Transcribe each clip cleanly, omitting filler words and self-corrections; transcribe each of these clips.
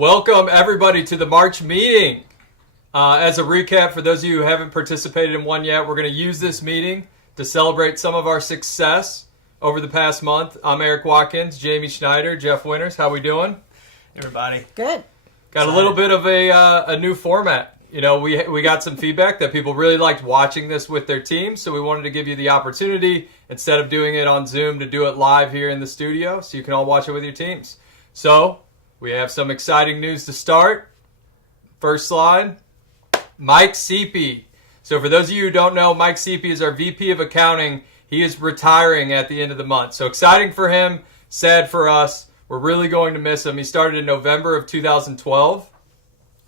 Welcome, everybody, to the March meeting. As a recap, for those of you who haven't participated in one yet, we're going to use this meeting to celebrate some of our success over the past month. I'm Eric Watkins, Jamie Schneider, Jeff Winters. How we doing? Everybody. Good. Got a little bit of a new format. You know, we got some feedback that people really liked watching this with their teams, so we wanted to give you the opportunity, instead of doing it on Zoom, to do it live here in the studio so you can all watch it with your teams. So, we have some exciting news to start. First slide, Mike Sipi. So for those of you who don't know, Mike Sipi is our VP of Accounting. He is retiring at the end of the month. So exciting for him, sad for us. We're really going to miss him. He started in November of 2012.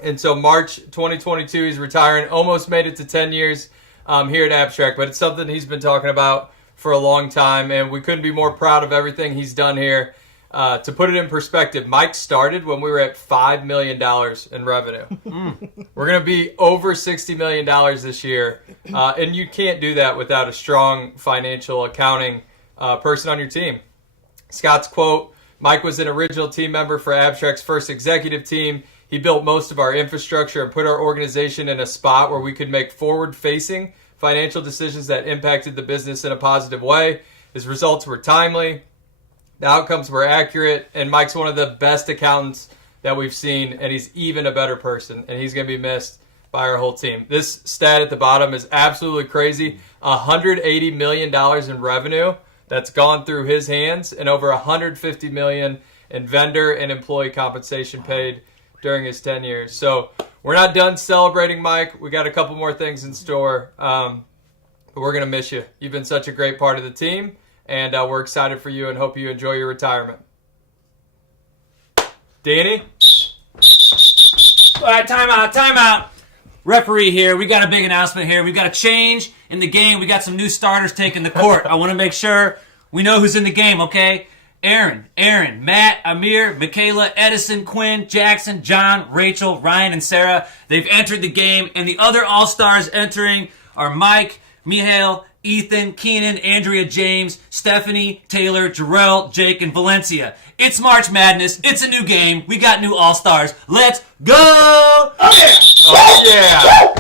And so March 2022, he's retiring. Almost made it to 10 years here at Abstract. But it's something he's been talking about for a long time. And we couldn't be more proud of everything he's done here. To put it in perspective, Mike started when we were at $5 million in revenue. We're going to be over $60 million this year. And you can't do that without a strong financial accounting person on your team. Scott's quote, Mike was an original team member for Abstract's first executive team. He built most of our infrastructure and put our organization in a spot where we could make forward-facing financial decisions that impacted the business in a positive way. His results were timely. The outcomes were accurate, and Mike's one of the best accountants that we've seen, and he's even a better person, and he's going to be missed by our whole team. This stat at the bottom is absolutely crazy. $180 million in revenue that's gone through his hands, and over $150 million in vendor and employee compensation paid during his 10 years. So we're not done celebrating Mike. We got a couple more things in store, but we're going to miss you. You've been such a great part of the team. And we're excited for you and hope you enjoy your retirement. Danny? All right, timeout. Referee here. We got a big announcement here. We've got a change in the game. We got some new starters taking the court. I want to make sure we know who's in the game, okay? Aaron, Matt, Amir, Michaela, Edison, Quinn, Jackson, John, Rachel, Ryan, and Sarah. They've entered the game, and the other all-stars entering are Mike, Mihail, Ethan, Keenan, Andrea, James, Stephanie, Taylor, Jarrell, Jake, and Valencia. It's March Madness. It's a new game. We got new all-stars. Let's go! Oh, yeah!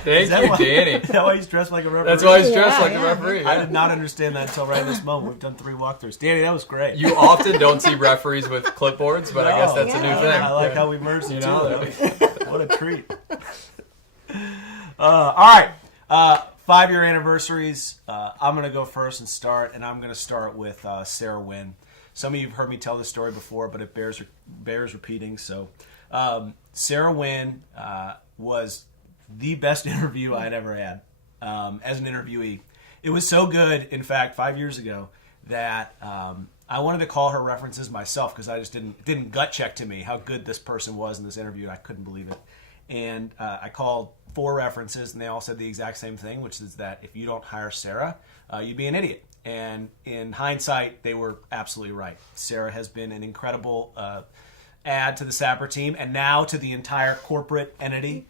Thank you, Danny. Is that why he's dressed like a referee? That's why he's dressed like a referee. I did not understand that until right in this moment. We've done 3 walkthroughs. Danny, that was great. You often don't see referees with clipboards, but I guess that's a new thing. I like how we merged the two. What a treat. All right. 5-year anniversaries. I'm going to go first and start, and I'm going to start with Sarah Wynn. Some of you have heard me tell this story before, but it bears repeating. So Sarah Wynn was the best interview I'd ever had as an interviewee. It was so good, in fact, 5 years ago, that I wanted to call her references myself because I just didn't gut check to me how good this person was in this interview, and I couldn't believe it. And I called 4 references, and they all said the exact same thing, which is that if you don't hire Sarah, you'd be an idiot. And in hindsight, they were absolutely right. Sarah has been an incredible add to the Sapper team, and now to the entire corporate entity.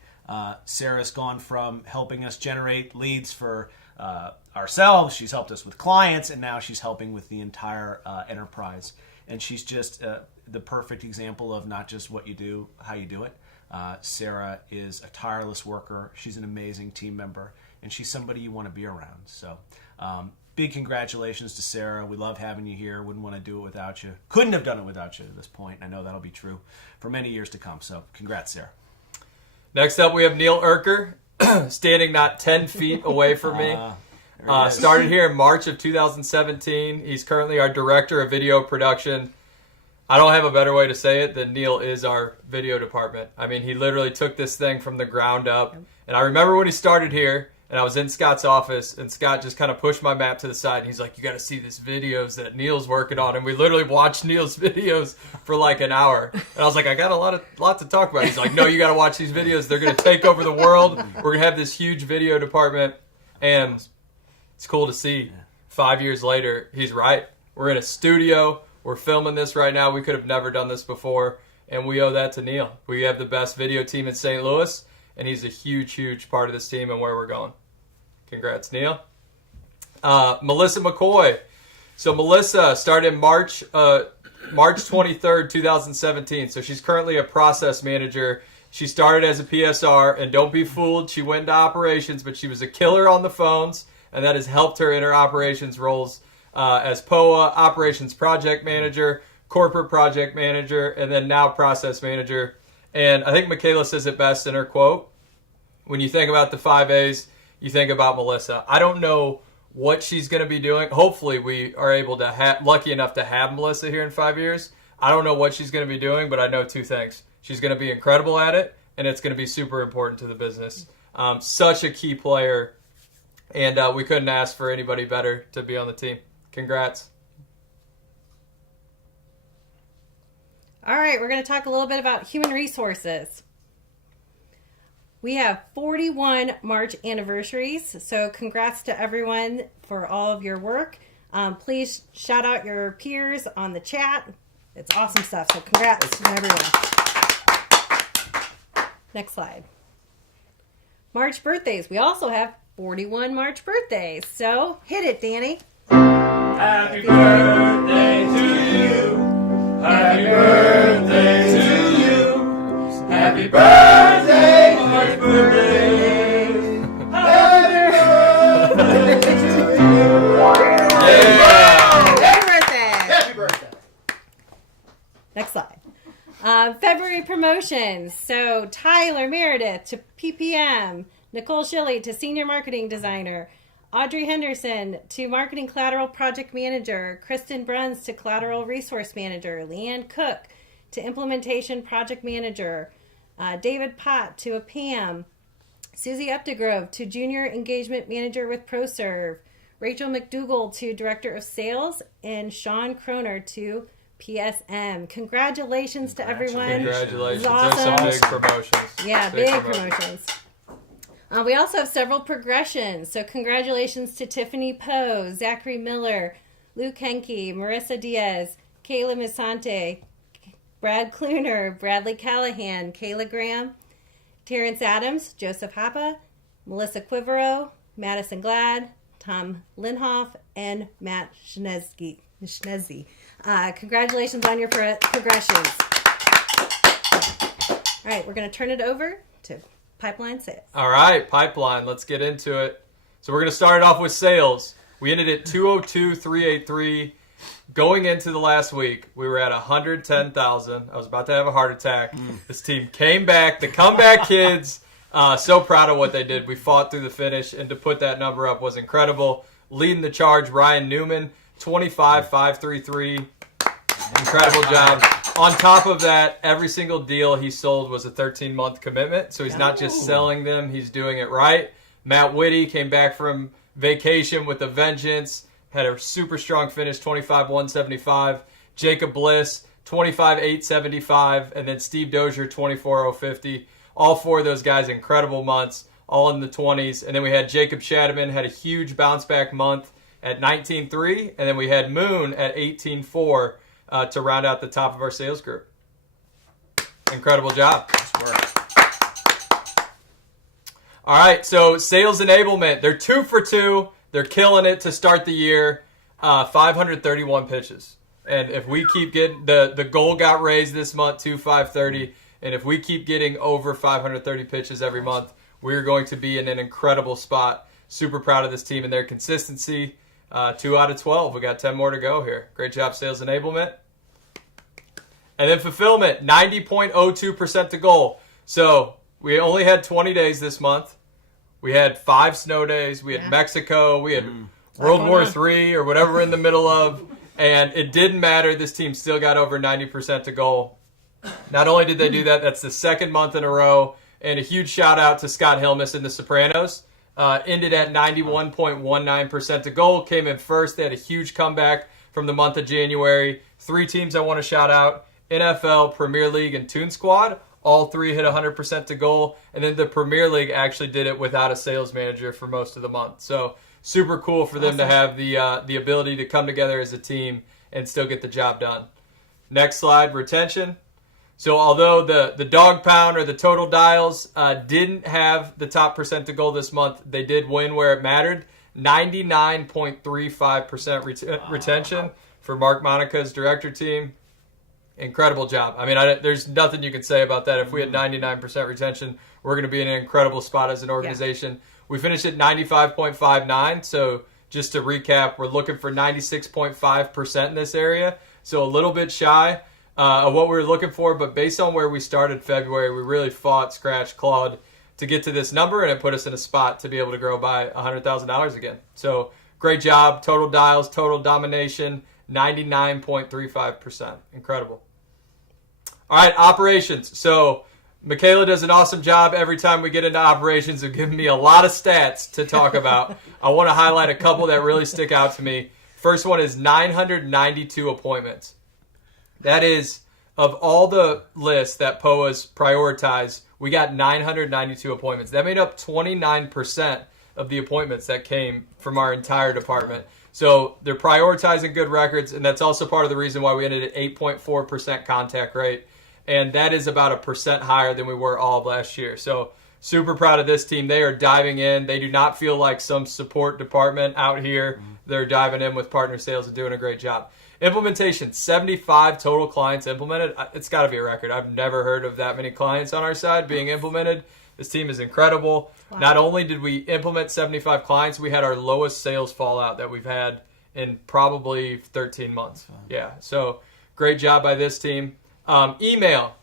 Sarah's gone from helping us generate leads for ourselves, she's helped us with clients, and now she's helping with the entire enterprise. And she's just the perfect example of not just what you do, how you do it. Sarah is a tireless worker. She's an amazing team member, and she's somebody you want to be around. So big congratulations to Sarah. We love having you here. Wouldn't want to do it without you. Couldn't have done it without you at this point. I know that'll be true for many years to come. So congrats, Sarah. Next up, we have Neil Erker, standing not 10 feet away from me. Started here in March of 2017. He's currently our director of video production. I don't have a better way to say it than Neil is our video department. I mean, he literally took this thing from the ground up. And I remember when he started here, and I was in Scott's office, and Scott just kind of pushed my map to the side. And he's like, you got to see these videos that Neil's working on. And we literally watched Neil's videos for like an hour. And I was like, I got a lot to talk about. He's like, no, you got to watch these videos. They're going to take over the world. We're going to have this huge video department. And it's cool to see 5 years later, he's right. We're in a studio. We're filming this right now. We could have never done this before, and we owe that to Neil. We have the best video team in St. Louis, and he's a huge, huge part of this team and where we're going. Congrats, Neil. Melissa McCoy. So Melissa started in March March 23rd, 2017. So she's currently a process manager. She started as a PSR, and don't be fooled, she went into operations, but she was a killer on the phones, and that has helped her in her operations roles as POA, operations project manager, corporate project manager, and then now process manager. And I think Michaela says it best in her quote. When you think about the 5As, you think about Melissa. I don't know what she's going to be doing. Hopefully we are able to lucky enough to have Melissa here in 5 years. I don't know what she's going to be doing, but I know two things. She's going to be incredible at it, and it's going to be super important to the business. Such a key player, and we couldn't ask for anybody better to be on the team. Congrats. All right, we're going to talk a little bit about human resources. We have 41 March anniversaries, so congrats to everyone for all of your work. Please shout out your peers on the chat. It's awesome stuff, so congrats to everyone. Next slide. March birthdays. We also have 41 March birthdays, so hit it, Danny. Happy birthday to you. Happy birthday to you. Happy birthday, March birthday. Happy birthday to you. Happy birthday. Happy birthday. Next slide. February promotions. So Tyler Meredith to PPM, Nicole Shilley to Senior Marketing Designer, Audrey Henderson to Marketing Collateral Project Manager, Kristen Bruns to Collateral Resource Manager, Leanne Cook to Implementation Project Manager, David Pott to a PM, Susie Updegrove to Junior Engagement Manager with ProServe, Rachel McDougall to Director of Sales, and Sean Kroner to PSM. Congratulations to everyone. Congratulations. It was There's some awesome. big promotions. Yeah, big promotions. We also have several progressions. So congratulations to Tiffany Poe, Zachary Miller, Luke Henke, Marissa Diaz, Kayla Misante, Brad Cluner, Bradley Callahan, Kayla Graham, Terrence Adams, Joseph Happa, Melissa Quivero, Madison Glad, Tom Linhoff, and Matt Schnezzi. Congratulations on your progressions. All right, we're going to turn it over to Pipeline Sales. All right, pipeline. Let's get into it. So we're going to start it off with sales. We ended at 202,383. Going into the last week, we were at 110,000. I was about to have a heart attack. This team came back. The comeback kids. So proud of what they did. We fought through the finish, and to put that number up was incredible. Leading the charge, Ryan Newman, 25,533. Incredible job. On top of that, every single deal he sold was a 13-month commitment, so he's not just selling them, he's doing it right. Matt Whitty came back from vacation with a vengeance, had a super strong finish, 25,175. Jacob Bliss, 25,875, and then Steve Dozier, 24,050. All four of those guys, incredible months, all in the 20s. And then we had Jacob Shadman, had a huge bounce-back month at 19.3, and then we had Moon at 18.4 to round out the top of our sales group. Incredible job. Nice work. All right, so sales enablement. They're 2 for 2. They're killing it to start the year. 531 pitches. And if we keep getting, the goal got raised this month to 530, and if we keep getting over 530 pitches every month, we're going to be in an incredible spot. Super proud of this team and their consistency. 2 out of 12. We got 10 more to go here. Great job, sales enablement. And then fulfillment, 90.02% to goal. So we only had 20 days this month. We had 5 snow days. We had Mexico. We had World War III or whatever we're in the middle of. And it didn't matter. This team still got over 90% to goal. Not only did they do that, that's the second month in a row. And a huge shout out to Scott Hilmus and the Sopranos. Ended at 91.19% to goal. Came in first. They had a huge comeback from the month of January. 3 teams I want to shout out. NFL, Premier League, and Toon Squad. All 3 hit 100% to goal. And then the Premier League actually did it without a sales manager for most of the month. So super cool for them to have the ability to come together as a team and still get the job done. Next slide, retention. So although the dog pound or the total dials didn't have the top percent to goal this month, they did win where it mattered. 99.35% retention for Mark Monica's director team. incredible job. I mean, there's nothing you can say about that. If we had 99% retention, we're going to be in an incredible spot as an organization. Yeah. We finished at 95.59. So just to recap, we're looking for 96.5% in this area. So a little bit shy of what we were looking for. But based on where we started February, we really fought, scratched, clawed to get to this number, and it put us in a spot to be able to grow by $100,000 again. So great job. Total dials, total domination, 99.35%. Incredible. All right, operations. So Michaela does an awesome job every time we get into operations of giving me a lot of stats to talk about. I want to highlight a couple that really stick out to me. First one is 992 appointments. That is, of all the lists that POAs prioritize, we got 992 appointments. That made up 29% of the appointments that came from our entire department. So they're prioritizing good records, and that's also part of the reason why we ended at 8.4% contact rate. And that is about 1% higher than we were all of last year. So super proud of this team. They are diving in. They do not feel like some support department out here. They're diving in with partner sales and doing a great job. Implementation, 75 total clients implemented. It's got to be a record. I've never heard of that many clients on our side being implemented. This team is incredible. Wow. Not only did we implement 75 clients, we had our lowest sales fallout that we've had in probably 13 months. Wow. Yeah, so great job by this team. Email.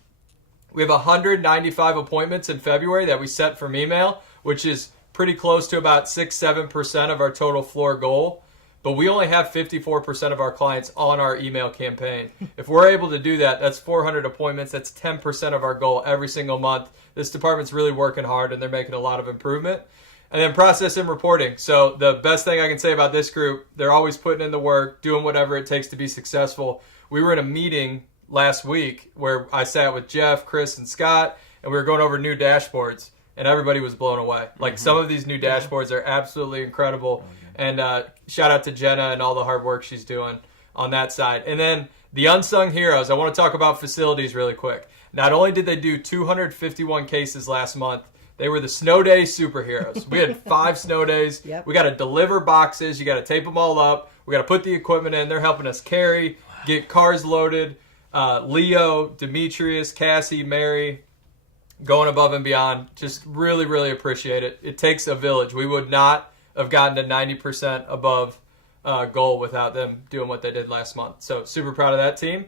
We have 195 appointments in February that we set from email, which is pretty close to about 6-7% of our total floor goal. But we only have 54% of our clients on our email campaign. If we're able to do that, that's 400 appointments. That's 10% of our goal every single month. This department's really working hard, and they're making a lot of improvement. And then process and reporting. So the best thing I can say about this group, they're always putting in the work, doing whatever it takes to be successful. We were in a meeting last week where I sat with Jeff, Chris, and Scott, and we were going over new dashboards, and everybody was blown away. Like, some of these new dashboards are absolutely incredible. And shout out to Jenna and all the hard work she's doing on that side. And then the unsung heroes, I want to talk about facilities really quick. Not only did they do 251 cases last month, they were the snow day superheroes. We had 5 snow days. Yep. We got to deliver boxes. You got to tape them all up. We got to put the equipment in. They're helping us carry, get cars loaded. Leo, Demetrius, Cassie, Mary, going above and beyond. Just really, really appreciate it. It takes a village. We would not have gotten to 90% above goal without them doing what they did last month. So super proud of that team.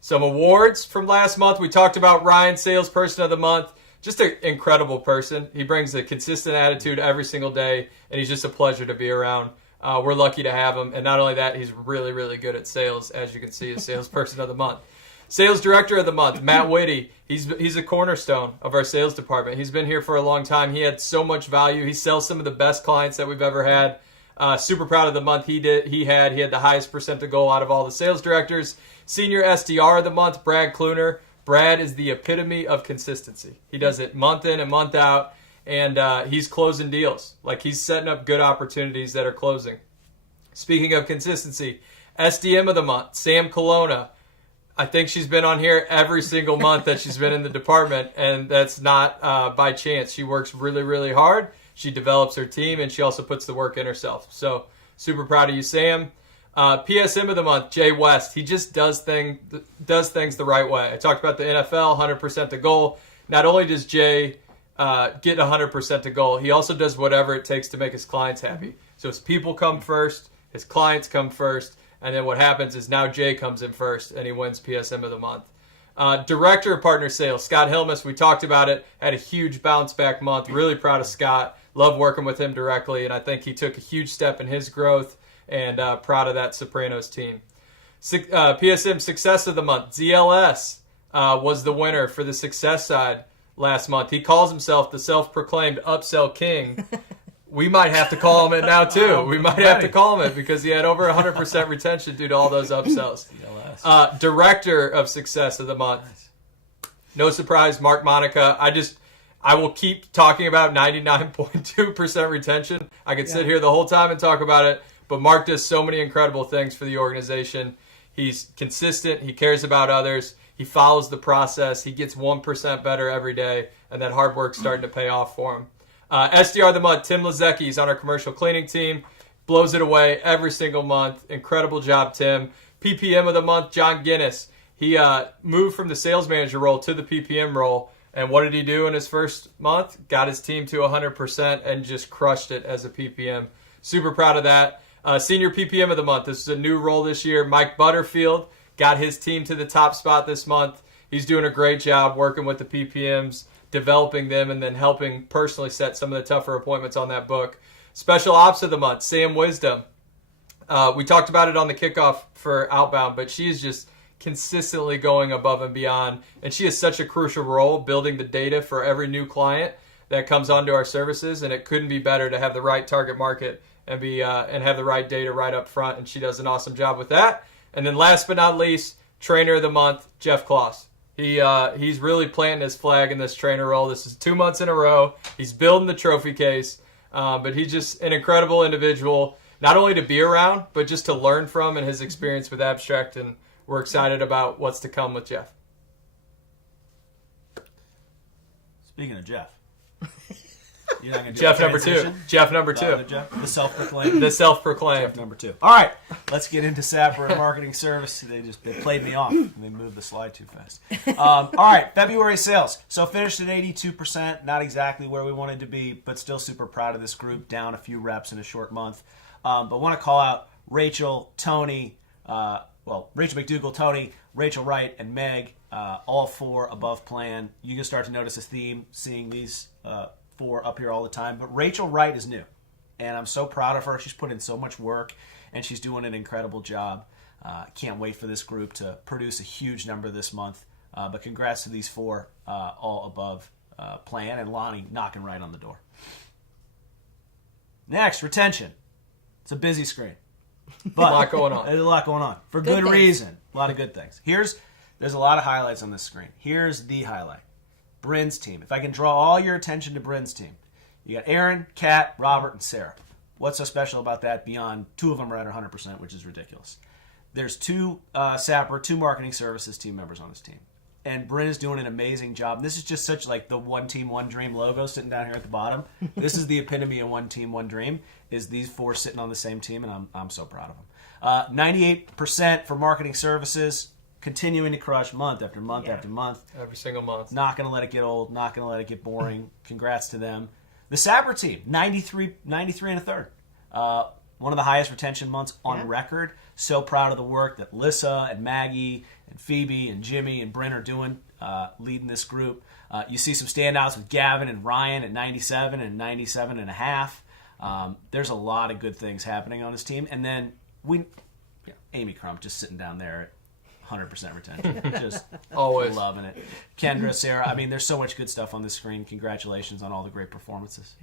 Some awards from last month. We talked about Ryan, Salesperson of the Month. Just an incredible person. He brings a consistent attitude every single day, and he's just a pleasure to be around. We're lucky to have him. And not only that, he's really, really good at sales, as you can see, as Salesperson of the Month. Sales Director of the Month, Matt Whitty. He's a cornerstone of our sales department. He's been here for a long time. He had so much value. He sells some of the best clients that we've ever had. Super proud of the month he had the highest percent to goal out of all the sales directors. Senior SDR of the Month, Brad Kluner. Brad is the epitome of consistency. He does it month in and month out, and he's closing deals. Like, he's setting up good opportunities that are closing. Speaking of consistency, SDM of the Month, Sam Colonna. I think she's been on here every single month that she's been in the department, and that's not by chance. She works really, really hard. She develops her team, and she also puts the work in herself. So super proud of you, Sam. PSM of the Month, Jay West. He just does things the right way. I talked about the NFL, 100% to goal. Not only does Jay get 100% to goal, he also does whatever it takes to make his clients happy. So his people come first, his clients come first, and then what happens is now Jay comes in first, and he wins PSM of the Month. Director of Partner Sales, Scott Hilmus. We talked about it. Had a huge bounce back month. Really proud of Scott. Love working with him directly, and I think he took a huge step in his growth, and proud of that Sopranos team. PSM Success of the Month, ZLS was the winner for the success side last month. He calls himself the self-proclaimed upsell king. We might have to call him it now, too. We might have to call him it because he had over 100% retention due to all those upsells. Director of Success of the Month. No surprise, Mark Monica. I will keep talking about 99.2% retention. I could sit here the whole time and talk about it, but Mark does so many incredible things for the organization. He's consistent. He cares about others. He follows the process. He gets 1% better every day, and that hard work's starting to pay off for him. SDR of the Month, Tim Lazecki. He's on our commercial cleaning team. Blows it away every single month. Incredible job, Tim. PPM of the Month, John Guinness. He moved from the sales manager role to the PPM role. And what did he do in his first month? Got his team to 100% and just crushed it as a PPM. Super proud of that. Senior PPM of the month. This is a new role this year. Mike Butterfield got his team to the top spot this month. He's doing a great job working with the PPMs, developing them, and then helping personally set some of the tougher appointments on that book. Special Ops of the month, Sam Wisdom. We talked about it on the kickoff for Outbound, but she is just consistently going above and beyond, and she has such a crucial role building the data for every new client that comes onto our services, and it couldn't be better to have the right target market and have the right data right up front, and she does an awesome job with that. And then last but not least, Trainer of the Month, Jeff Kloss. He's really planting his flag in this trainer role. This is 2 months in a row. He's building the trophy case, but he's just an incredible individual, not only to be around, but just to learn from and his experience with Abstract, and we're excited about what's to come with Jeff. Speaking of Jeff. You're not gonna do Jeff a number 2. transition? Jeff number 2. The self-proclaimed. The self-proclaimed. Jeff number 2. All right, let's get into Saffron Marketing Service. They played me off. And they moved the slide too fast. All right, February sales. So finished at 82%. Not exactly where we wanted to be, but still super proud of this group. Down a few reps in a short month. But want to call out Rachel, Tony, Rachel McDougall, Tony, Rachel Wright, and Meg, all 4 above plan. You can start to notice a theme seeing these 4 up here all the time. But Rachel Wright is new, and I'm so proud of her. She's put in so much work, and she's doing an incredible job. Can't wait for this group to produce a huge number this month. But congrats to these 4 all above plan, and Lonnie knocking right on the door. Next, retention. It's a busy screen. But a lot going on. There's a lot going on. For good reason. A lot of good things. There's a lot of highlights on this screen. Here's the highlight. Bryn's team. If I can draw all your attention to Bryn's team. You got Aaron, Kat, Robert, and Sarah. What's so special about that beyond 2 of them are at 100%, which is ridiculous. There's 2 Sapper, 2 marketing services team members on this team. And Bryn is doing an amazing job. This is just such like the one team, one dream logo sitting down here at the bottom. This is the epitome of one team, one dream, is these 4 sitting on the same team, and I'm so proud of them. 98% for marketing services, continuing to crush month after month after month. Every single month. Not going to let it get old, not going to let it get boring. Congrats to them. The Sapper team, 93 and a third. One of the highest retention months on record. So proud of the work that Lissa and Maggie and Phoebe and Jimmy and Bryn are doing, leading this group. You see some standouts with Gavin and Ryan at 97 and 97 and a half. There's a lot of good things happening on this team. And then Amy Crump just sitting down there at 100% retention. Just always loving it. Kendra, Sarah, I mean, there's so much good stuff on this screen. Congratulations on all the great performances.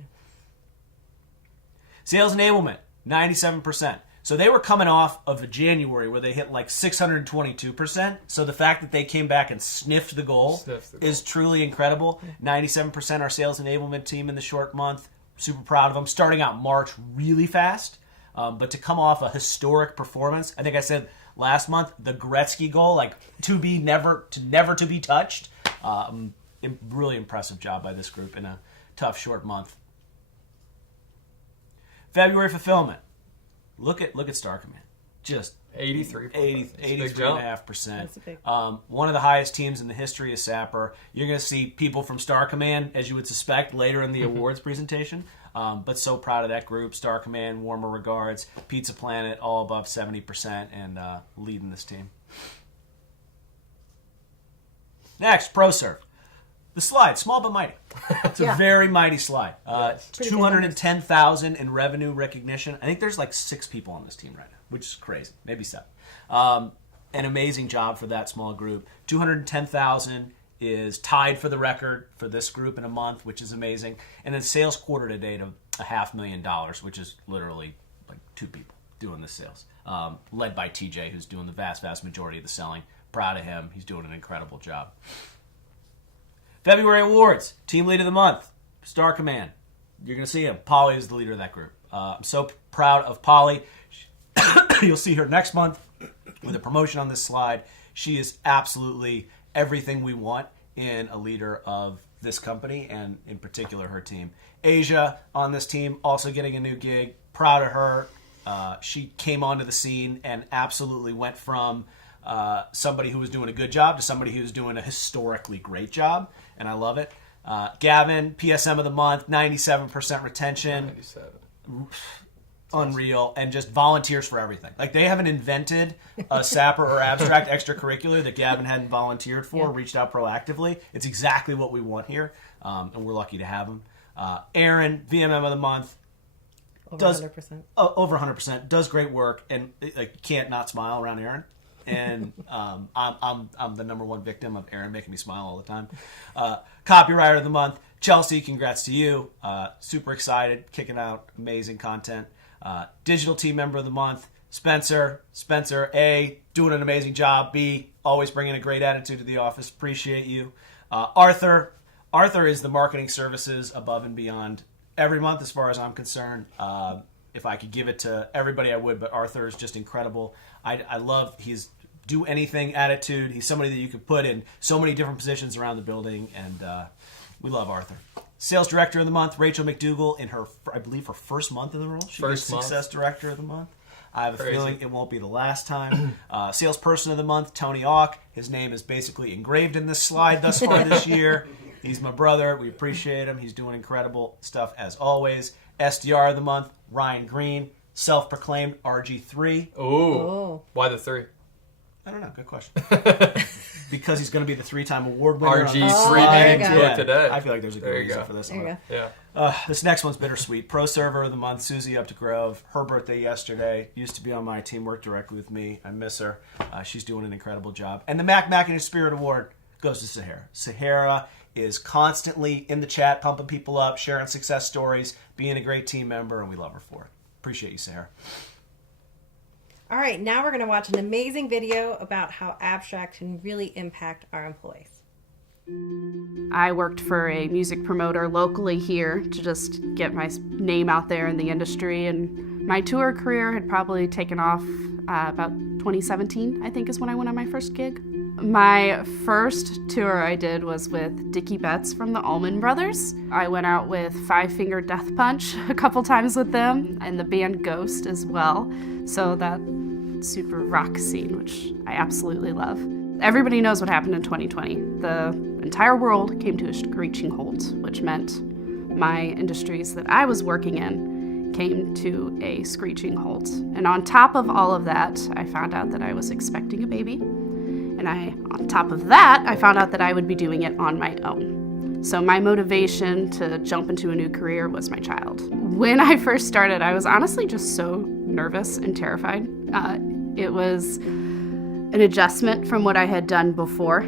Sales enablement, 97%. So they were coming off of a January where they hit like 622%. So the fact that they came back and sniffed the goal is truly incredible. 97% our sales enablement team in the short month. Super proud of them. Starting out March really fast. But to come off a historic performance, I think I said last month, the Gretzky goal, like never to be touched. Really impressive job by this group in a tough short month. February fulfillment. Look at Star Command. Just 83.5%. One of the highest teams in the history of Sapper. You're going to see people from Star Command, as you would suspect, later in the awards presentation. But so proud of that group. Star Command, warmer regards. Pizza Planet, all above 70% and leading this team. Next, ProServe. The slide, small but mighty. It's a very mighty slide. 210,000 in revenue recognition. I think there's like 6 people on this team right now, which is crazy. Maybe 7. An amazing job for that small group. 210,000 is tied for the record for this group in a month, which is amazing. And then sales quarter to date of $500,000, which is literally like 2 people doing the sales. Led by TJ, who's doing the vast majority of the selling. Proud of him. He's doing an incredible job. February awards, team lead of the month, Star Command. You're going to see him. Polly is the leader of that group. I'm so proud of Polly. You'll see her next month with a promotion on this slide. She is absolutely everything we want in a leader of this company, and in particular her team. Asia on this team, also getting a new gig. Proud of her. She came onto the scene and absolutely went from somebody who was doing a good job to somebody who's doing a historically great job, and I love it. Gavin, PSM of the month, 97% retention. 97. Unreal, and just volunteers for everything. Like, they haven't invented a SAPR or abstract extracurricular that Gavin hadn't volunteered for, reached out proactively. It's exactly what we want here, and we're lucky to have him. Aaron, VMM of the month, Over 100%. Over 100%, does great work, and like, can't not smile around Aaron. And I'm the number one victim of Aaron making me smile all the time. Copywriter of the month, Chelsea, congrats to you. Super excited, kicking out amazing content. Digital team member of the month, Spencer, A, doing an amazing job. B, always bringing a great attitude to the office. Appreciate you. Arthur is the marketing services above and beyond every month as far as I'm concerned. If I could give it to everybody, I would, but Arthur is just incredible. I love his do anything attitude. He's somebody that you could put in so many different positions around the building, and we love Arthur. Sales Director of the Month, Rachel McDougall, in her, I believe, her first month in the role. She First gets month. Success Director of the Month. I have a Crazy. feeling it won't be the last time. Salesperson of the Month, Tony Auk. His name is basically engraved in this slide thus far this year. He's my brother. We appreciate him. He's doing incredible stuff as always. SDR of the Month, Ryan Green, self-proclaimed RG3. Ooh. Oh. Why the 3? I don't know. Good question. Because he's going to be the 3-time award winner. RG3 on the Oh, slide. there you go. named today. I feel like there's a good There you reason go. for this There you one. go. Yeah. This next one's bittersweet. Pro Server of the Month, Susie Up to Grove. Her birthday yesterday. Used to be on my team, worked directly with me. I miss her. She's doing an incredible job. And the Mac and His Spirit Award goes to Sahara. Sahara is constantly in the chat, pumping people up, sharing success stories, being a great team member, and we love her for it. Appreciate you, Sahara. All right, now we're going to watch an amazing video about how abstract can really impact our employees. I worked for a music promoter locally here to just get my name out there in the industry, and my tour career had probably taken off about 2017, I think, is when I went on my first gig. My first tour I did was with Dickie Betts from the Allman Brothers. I went out with Five Finger Death Punch a couple times with them, and the band Ghost as well. So that super rock scene, which I absolutely love. Everybody knows what happened in 2020. The entire world came to a screeching halt, which meant my industries that I was working in came to a screeching halt. And on top of all of that, I found out that I was expecting a baby. And on top of that, I found out that I would be doing it on my own. So my motivation to jump into a new career was my child. When I first started, I was honestly just so nervous and terrified. It was an adjustment from what I had done before,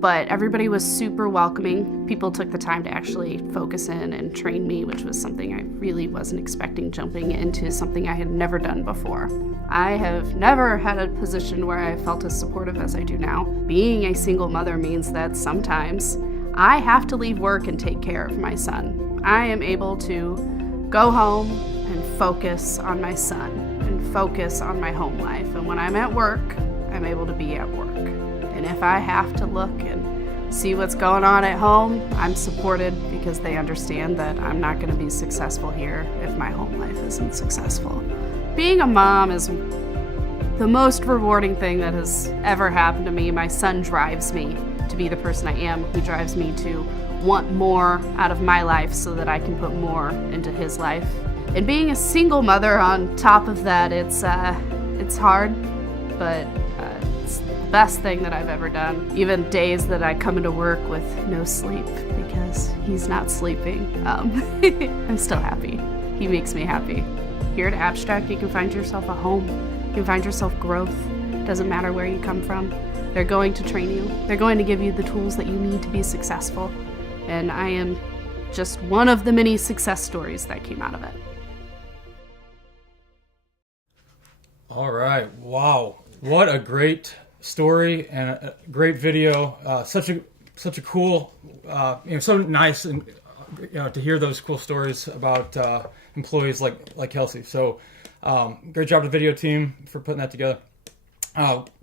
but everybody was super welcoming. People took the time to actually focus in and train me, which was something I really wasn't expecting, jumping into something I had never done before. I have never had a position where I felt as supportive as I do now. Being a single mother means that sometimes I have to leave work and take care of my son. I am able to go home and focus on my son and focus on my home life. And when I'm at work, I'm able to be at work. And if I have to look and see what's going on at home, I'm supported because they understand that I'm not going to be successful here if my home life isn't successful. Being a mom is the most rewarding thing that has ever happened to me. My son drives me to be the person I am. He drives me to want more out of my life so that I can put more into his life. And being a single mother on top of that, it's hard, but it's the best thing that I've ever done. Even days that I come into work with no sleep because he's not sleeping, I'm still happy. He makes me happy. Here at Abstract, you can find yourself a home. You can find yourself growth. Doesn't matter where you come from. They're going to train you. They're going to give you the tools that you need to be successful. And I am just one of the many success stories that came out of it. All right. Wow. What a great story and a great video. Such a cool, so nice and to hear those cool stories about employees like Kelsey. So great job to the video team for putting that together.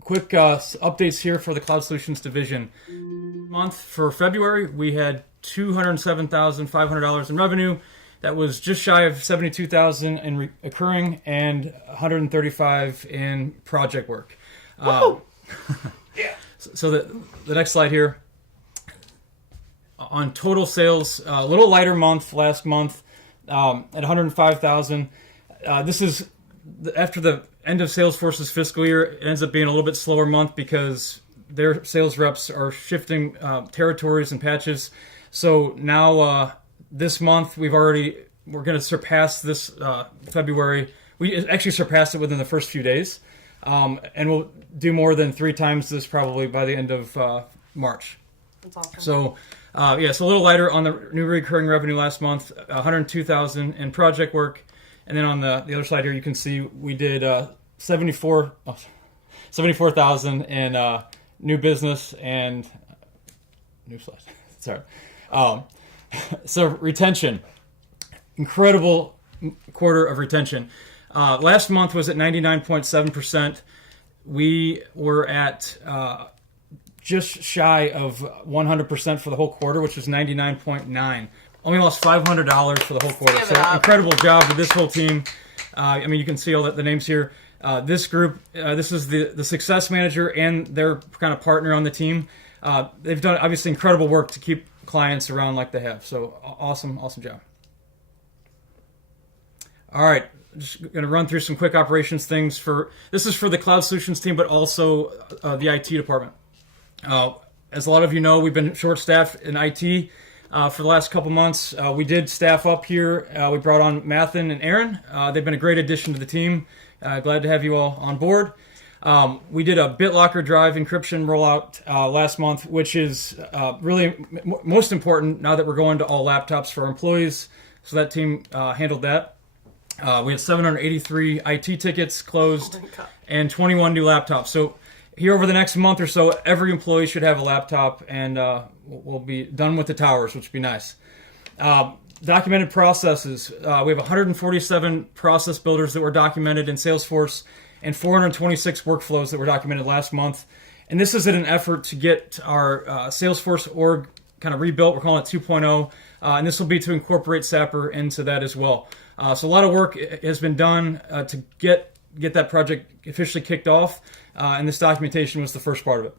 Quick updates here for the Cloud Solutions division. Month for February, we had $207,500 in revenue. That was just shy of $72,000 in recurring and $135,000 in project work. So the next slide here. On total sales, a little lighter month last month at 105,000. This is after the end of Salesforce's fiscal year. It ends up being a little bit slower month because their sales reps are shifting territories and patches. So now this month we're going to surpass this February. We actually surpassed it within the first few days, and we'll do more than 3 times this probably by the end of March. That's awesome. So so a little lighter on the new recurring revenue last month, 102,000 in project work, and then on the other side here you can see we did 74,000 in new business and new slide. Sorry. So retention, incredible quarter of retention. Last month was at 99.7%. We were at just shy of 100% for the whole quarter, which was 99.9. Only lost $500 for the whole quarter. Give it So up. incredible job with this whole team. You can see all the names here. This group, this is the success manager and their kind of partner on the team. They've done obviously incredible work to keep clients around like they have. So awesome job. All right, just going to run through some quick operations things. This is for the cloud solutions team, but also the IT department. As a lot of you know, we've been short-staffed in IT for the last couple months. We did staff up here. We brought on Mathin and Aaron. They've been a great addition to the team. Glad to have you all on board. We did a BitLocker Drive encryption rollout last month, which is really most important now that we're going to all laptops for our employees. So that team handled that. We had 783 IT tickets closed and 21 new laptops. So here over the next month or so, every employee should have a laptop, and we'll be done with the towers, which would be nice. Documented processes. We have 147 process builders that were documented in Salesforce and 426 workflows that were documented last month. And this is in an effort to get our Salesforce org kind of rebuilt. We're calling it 2.0, and this will be to incorporate Sapper into that as well. So a lot of work has been done to get that project officially kicked off, and this documentation was the first part of it.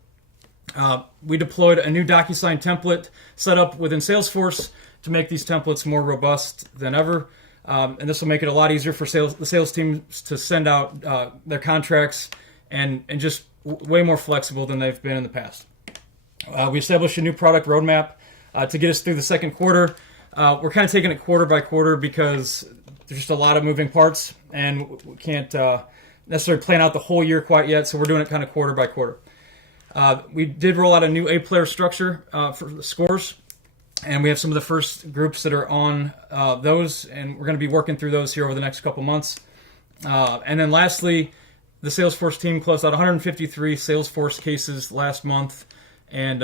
We deployed a new DocuSign template set up within Salesforce to make these templates more robust than ever, and this will make it a lot easier for the sales teams to send out their contracts and just way more flexible than they've been in the past. We established a new product roadmap to get us through the second quarter. We're kind of taking it quarter by quarter because there's just a lot of moving parts, and we can't necessarily plan out the whole year quite yet, so we're doing it kind of quarter by quarter. We did roll out a new A-player structure for the scores, and we have some of the first groups that are on those, and we're going to be working through those here over the next couple months. And then lastly, the Salesforce team closed out 153 Salesforce cases last month, and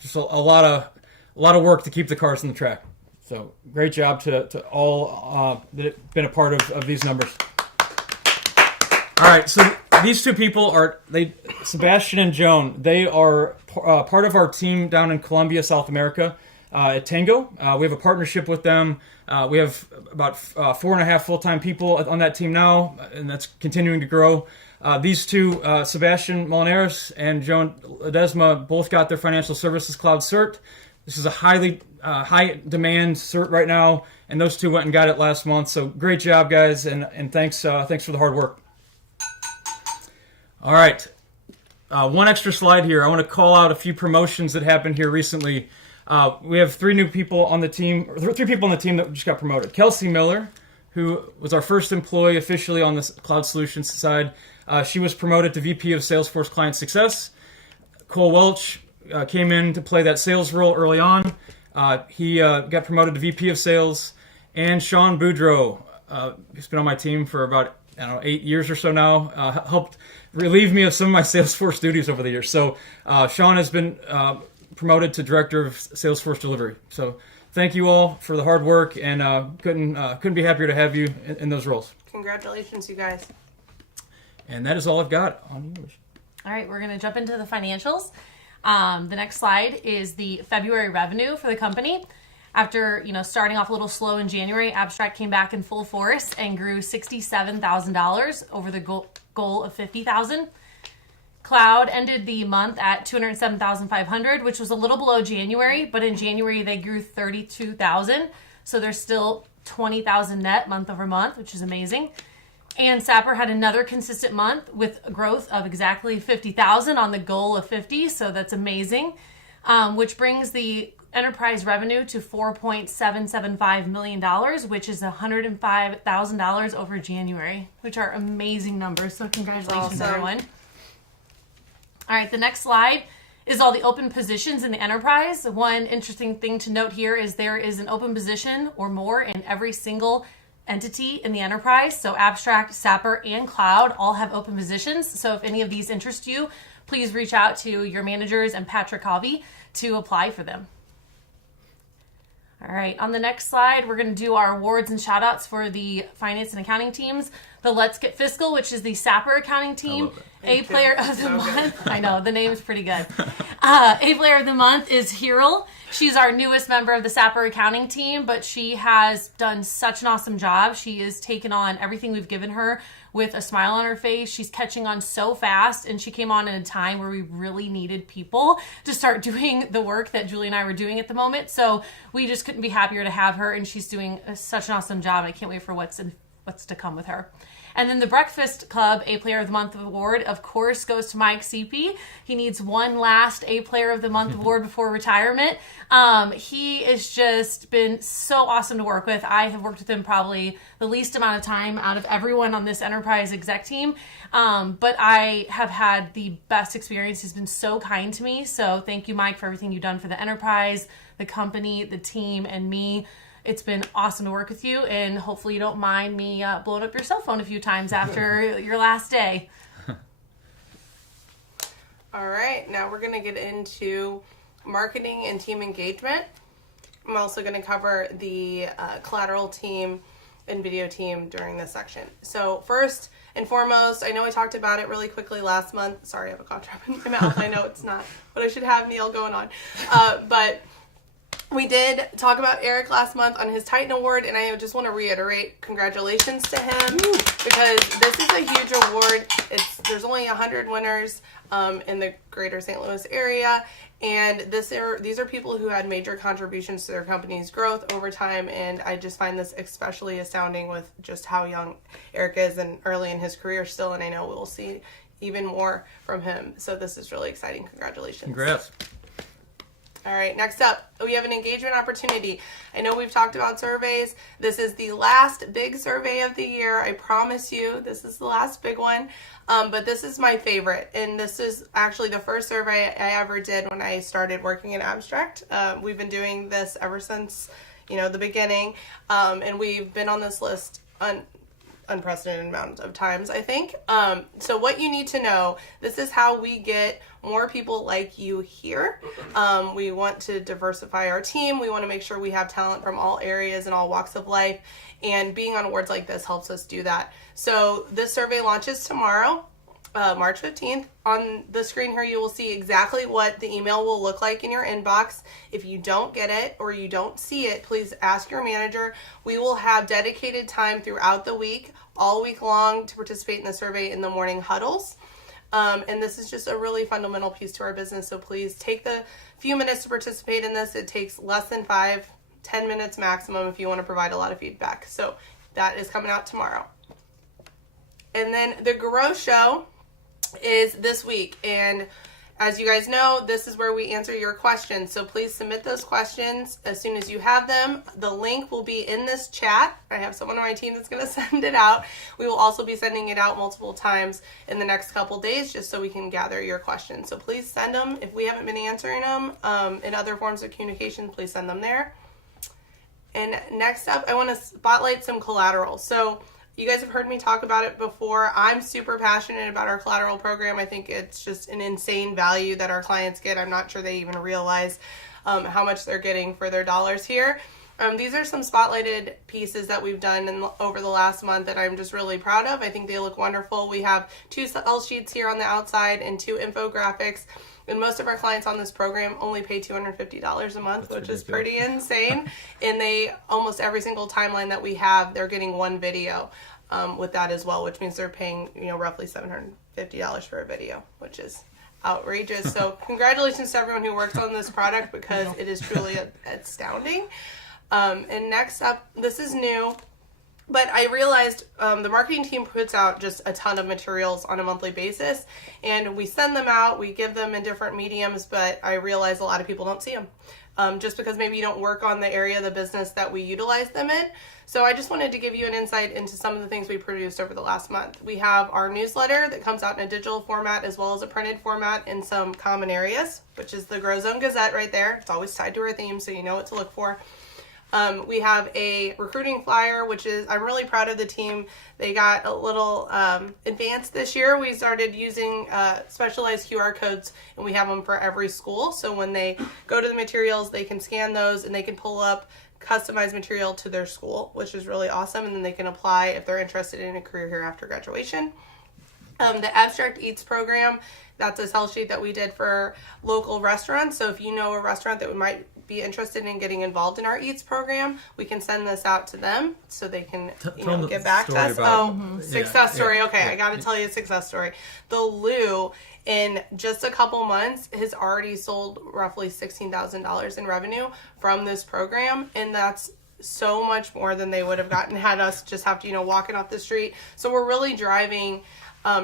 just a lot of work to keep the cars on the track. So great job to all that have been a part of these numbers. All right, so these two people Sebastian and Joan. They are part of our team down in Colombia, South America, at Tango. We have a partnership with them. We have about 4.5 full-time people on that team now, and that's continuing to grow. These two, Sebastian Molinares and Joan Ledesma, both got their Financial Services Cloud cert. This is a high demand cert right now, and those two went and got it last month. So great job, guys, and thanks for the hard work. All right, one extra slide here. I want to call out a few promotions that happened here recently. We have 3 people on the team that just got promoted. Kelsey Miller, who was our first employee officially on the Cloud Solutions side. She was promoted to VP of Salesforce Client Success. Cole Welch came in to play that sales role early on. He got promoted to VP of Sales. And Sean Boudreau, who's been on my team for about 8 years or so now, helped relieve me of some of my Salesforce duties over the years. So Sean has been promoted to Director of Salesforce Delivery. So thank you all for the hard work, and couldn't be happier to have you in those roles. Congratulations, you guys. And that is all I've got on yours. All right, we're going to jump into the financials. The next slide is the February revenue for the company. After starting off a little slow in January, Abstract came back in full force and grew $67,000 over the goal of $50,000. Cloud ended the month at 207,500, which was a little below January, but in January they grew 32,000. So they're still 20,000 net month over month, which is amazing. And Sapper had another consistent month with a growth of exactly 50,000 on the goal of 50. So that's amazing, which brings the enterprise revenue to $4.775 million, which is $105,000 over January, which are amazing numbers. So congratulations, Awesome. everyone. All right, the next slide is all the open positions in the enterprise. One interesting thing to note here is there is an open position or more in every single entity in the enterprise. So Abstract, Sapper, and Cloud all have open positions. So if any of these interest you, please reach out to your managers and Patrick Covey to apply for them. All right, on the next slide, we're going to do our awards and shout outs for the finance and accounting teams. The Let's Get Fiscal, which is the Sapper accounting team. A player of the month. I know, the name's pretty good. A player of the month is Hyrule. She's our newest member of the Sapper accounting team, but she has done such an awesome job. She has taken on everything we've given her with a smile on her face. She's catching on so fast, and she came on in a time where we really needed people to start doing the work that Julie and I were doing at the moment. So we just couldn't be happier to have her, and she's doing such an awesome job. I can't wait for what's to come with her. And then the Breakfast Club A Player of the Month award, of course, goes to Mike Sipi. He needs one last A Player of the Month award before retirement. He has just been so awesome to work with. I have worked with him probably the least amount of time out of everyone on this enterprise exec team. But I have had the best experience. He's been so kind to me. So thank you, Mike, for everything you've done for the enterprise, the company, the team, and me. It's been awesome to work with you, and hopefully you don't mind me blowing up your cell phone a few times after your last day. All right, now we're going to get into marketing and team engagement. I'm also going to cover the collateral team and video team during this section. So first and foremost, I know I talked about it really quickly last month. Sorry, I have a cough drop in my mouth. I know it's not what I should have, Neil, going on. But we did talk about Eric last month on his Titan Award, and I just want to reiterate congratulations to him because this is a huge award. There's only 100 winners in the greater St. Louis area, and these are people who had major contributions to their company's growth over time, and I just find this especially astounding with just how young Eric is and early in his career still, and I know we'll see even more from him. So this is really exciting. Congratulations. Congrats. All right, next up, we have an engagement opportunity. I know we've talked about surveys. This is the last big survey of the year. I promise you, this is the last big one. But this is my favorite, and this is actually the first survey I ever did when I started working in Abstract. We've been doing this ever since, the beginning, and we've been on this list unprecedented amount of times, I think. So what you need to know, this is how we get more people like you here. We want to diversify our team. We want to make sure we have talent from all areas and all walks of life. And being on awards like this helps us do that. So this survey launches tomorrow, March 15th. On the screen here, you will see exactly what the email will look like in your inbox. If you don't get it or you don't see it, please ask your manager. We will have dedicated time throughout the week, all week long, to participate in the survey in the morning huddles. And this is just a really fundamental piece to our business. So please take the few minutes to participate in this. It takes less than 5-10 minutes maximum if you want to provide a lot of feedback. So that is coming out tomorrow. And then the Grow Show is this week, and as you guys know, this is where we answer your questions, so please submit those questions as soon as you have them. The link will be in this chat. I have someone on my team that's going to send it out. We will also be sending it out multiple times in the next couple days just so we can gather your questions, so please send them. If we haven't been answering them in other forms of communication, please send them there. And next up, I want to spotlight some collateral. So you guys have heard me talk about it before. I'm super passionate about our collateral program. I think it's just an insane value that our clients get. I'm not sure they even realize how much they're getting for their dollars here. These are some spotlighted pieces that we've done over the last month that I'm just really proud of. I think they look wonderful. We have 2 sell sheets here on the outside and 2 infographics. And most of our clients on this program only pay $250 a month, which is pretty insane. And almost every single timeline that we have, they're getting 1 video. with that as well, which means they're paying, roughly $750 for a video, which is outrageous. So congratulations to everyone who works on this product, because it is truly astounding. And next up, this is new, but I realized the marketing team puts out just a ton of materials on a monthly basis, and we send them out, we give them in different mediums, but I realize a lot of people don't see them. Just because maybe you don't work on the area of the business that we utilize them in. So I just wanted to give you an insight into some of the things we produced over the last month. We have our newsletter that comes out in a digital format as well as a printed format in some common areas, which is the Grow Zone Gazette right there. It's always tied to our theme, so you know what to look for. We have a recruiting flyer, which is, I'm really proud of the team. They got a little advanced this year. We started using specialized QR codes, and we have them for every school. So when they go to the materials, they can scan those and they can pull up customized material to their school, which is really awesome. And then they can apply if they're interested in a career here after graduation. The Abstract Eats program, that's a sell sheet that we did for local restaurants. So if you know a restaurant that might be interested in getting involved in our Eats program, we can send this out to them so they can get back to us. Success story. Okay, I got to tell you a success story. The Lou, in just a couple months, has already sold roughly $16,000 in revenue from this program, and that's so much more than they would have gotten had us just have to walking off the street. So we're really driving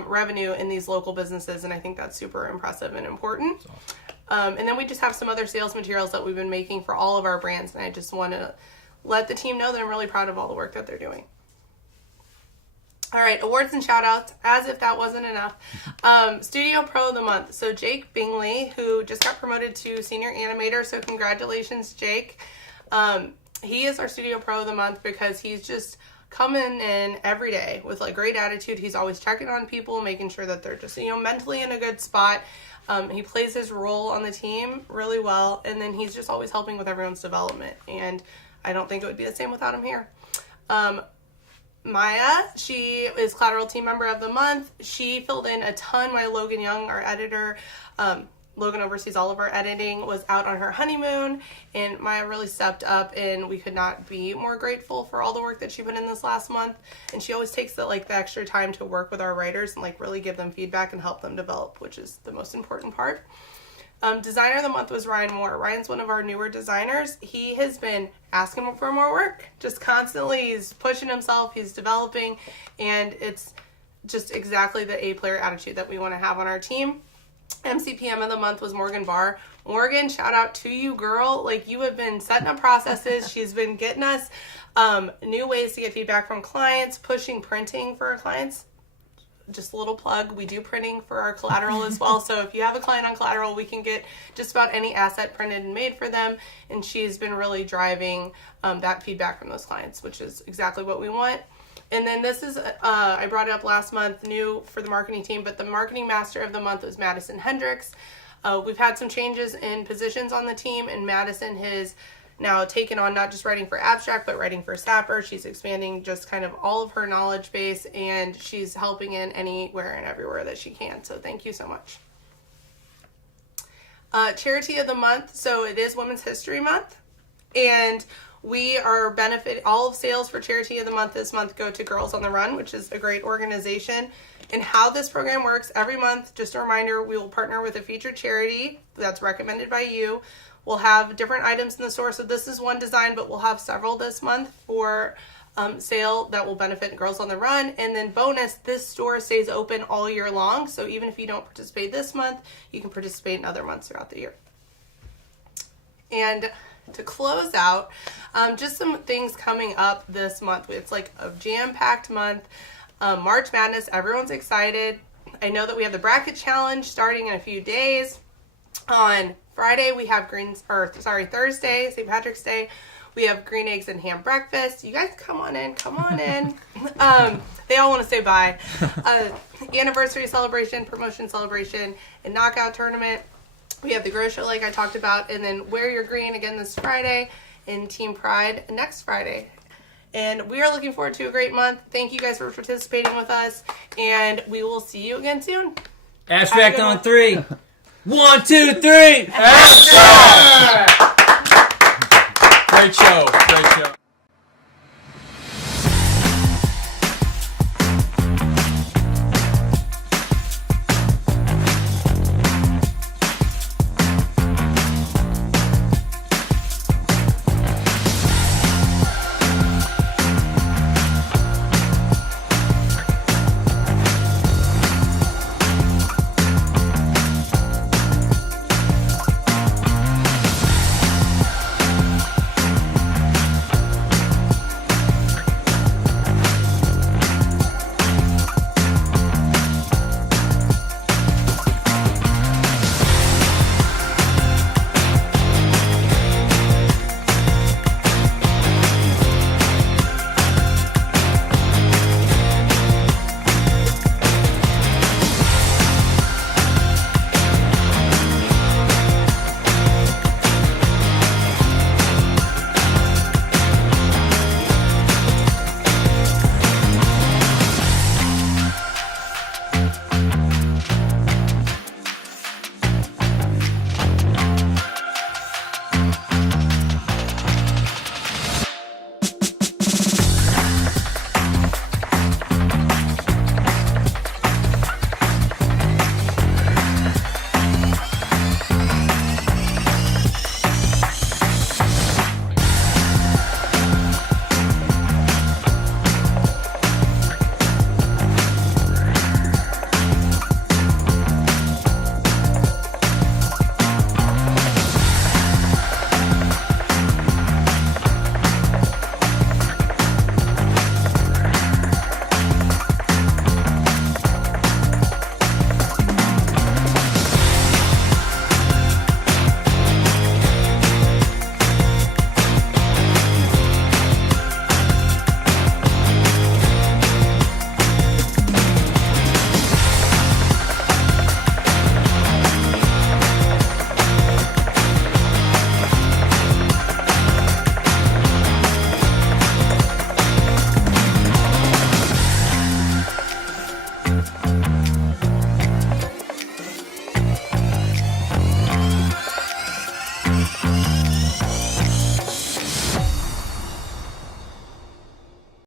revenue in these local businesses, and I think that's super impressive and important. And then we just have some other sales materials that we've been making for all of our brands, and I just want to let the team know that I'm really proud of all the work that they're doing. All right, awards and shout outs, as if that wasn't enough. Studio Pro of the Month. So Jake Bingley, who just got promoted to Senior Animator, so congratulations, Jake. He is our Studio Pro of the Month because he's just coming in every day with great attitude. He's always checking on people, making sure that they're just, mentally in a good spot. He plays his role on the team really well, and then he's just always helping with everyone's development, and I don't think it would be the same without him here. Maya, she is Collateral Team Member of the Month. She filled in a ton while Logan Young, our editor, Logan oversees all of our editing, was out on her honeymoon, and Maya really stepped up, and we could not be more grateful for all the work that she put in this last month. And she always takes the extra time to work with our writers and really give them feedback and help them develop, which is the most important part. Designer of the Month was Ryan Moore. Ryan's one of our newer designers. He has been asking for more work, just constantly. He's pushing himself, he's developing, and it's just exactly the A-player attitude that we want to have on our team. MCPM of the Month was Morgan Barr. Morgan, shout out to you, girl. You have been setting up processes. She's been getting us new ways to get feedback from clients, pushing printing for our clients. Just a little plug, we do printing for our collateral as well. So if you have a client on collateral, we can get just about any asset printed and made for them. And she's been really driving that feedback from those clients, which is exactly what we want. And then this is, I brought it up last month, new for the marketing team, but the marketing master of the month was Madison Hendricks. We've had some changes in positions on the team, and Madison has now taken on not just writing for Abstract, but writing for Sapper. She's expanding just kind of all of her knowledge base, and she's helping in anywhere and everywhere that she can. So thank you so much. Charity of the Month. So it is Women's History Month, and we are all of sales for Charity of the Month this month go to Girls on the Run, which is a great organization. And how this program works, every month, just a reminder, we will partner with a featured charity that's recommended by you. We'll have different items in the store. So this is one design, but we'll have several this month for sale that will benefit Girls on the Run. And then bonus, this store stays open all year long. So even if you don't participate this month, you can participate in other months throughout the year. And to close out, just some things coming up this month. It's a jam-packed month. March Madness, everyone's excited. I know that we have the bracket challenge starting in a few days. On Friday, we have Thursday, St. Patrick's Day, we have green eggs and ham breakfast. You guys come on in. They all want to say bye. Anniversary celebration, promotion celebration, and knockout tournament. We have the Grow Show like I talked about, and then Wear Your Green again this Friday, and Team Pride next Friday. And we are looking forward to a great month. Thank you guys for participating with us, and we will see you again soon. Abstract on 3. 1, 2, 3. Great show.